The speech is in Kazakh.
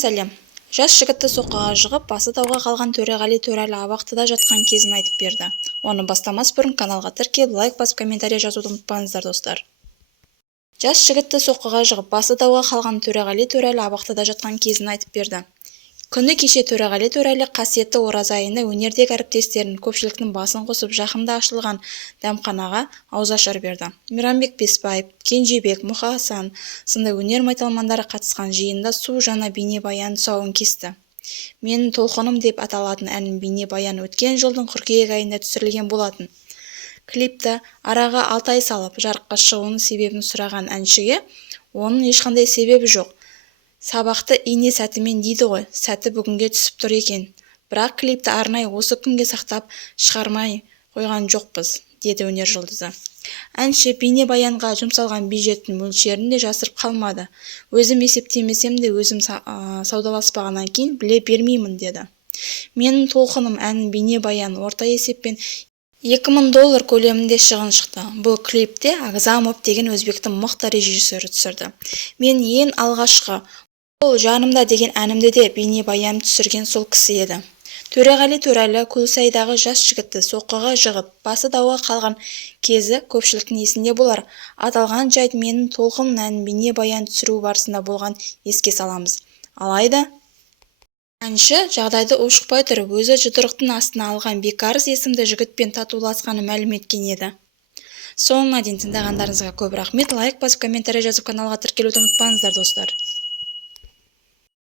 Сәлем. Жас жігітті соққыға жығып, басы дауға қалған Төреғали Төреәлі абақтыда жатқан кезін айтып берді. Оны бастамас бұрын каналға тіркеліп, лайк басып, комментарий жазуды ұмытпаңыздар, достар. Жас жігітті соққыға жығып, басы дауға қалған Төреғали Төреәлі абақтыда жатқан кезін айтып берді. Күні кеше Төреғали Төреәлі қасиетті ораза айында өнердегі әріптестерінің көпшіліктің басын қосып жақында ашылған дәмханаға ауызашар берді. Мейрамбек Беспаев, Кенжебек, Мұхасан сынды өнер майталмандары қатысқан жиында су жаңа бейнебаян тұсауын кесті. Менің толқыным деп аталатын әннің бейнебаяны өткен жылдың қыркүйек айында түсірілген болатын. Клипті араға 6 ай салып, жарыққа шығуының себебін сұраған әншіге, оның ешқандай себебі жоқ. Сабақты ине сәтімен дейді ғой, сәті бүгінге түсіп тұр екен. Бірақ клипті арнайы осы күнге сақтап шығармай қойған жоқпыз, деді өнер жұлдызы. Әнші бейнебаянға жұмсалған бюджеттің мөлшерін де жасырып қалмады. Өзім есептемесем де өзім саудаласпағаннан кейін біле бермеймін, деді. Менің толқыным әннің бейнебаяны орта есеппен $2000 көлемінде шығын шықты. Бұл клипте Агзамов деген өзбектің мықты режиссері түсірді. Мен ең алғашқы «Ол жанымда» деген әнімді де бейнебаян түсірген сол кісі еді. Төреғали Төреәлі Көлсайдағы жас жігітті соққыға жығып, басы дауға қалған кезі көпшіліктің есінде болар. Аталған жайт менің толқыным әннің бейнебаян түсіру барысында болған, еске саламыз. Алайда әнші жағдайды ушықпай тұрып, өзі жұдырықтың астына алған Бекарыс есімді жігітпен татуласқаны мәлім еткен еді. Соңына дейін тыңдағандарыңызға көп рахмет. Лайк басып, комментарий жазып, каналға тіркелуді ұмытпаңыздар, достар.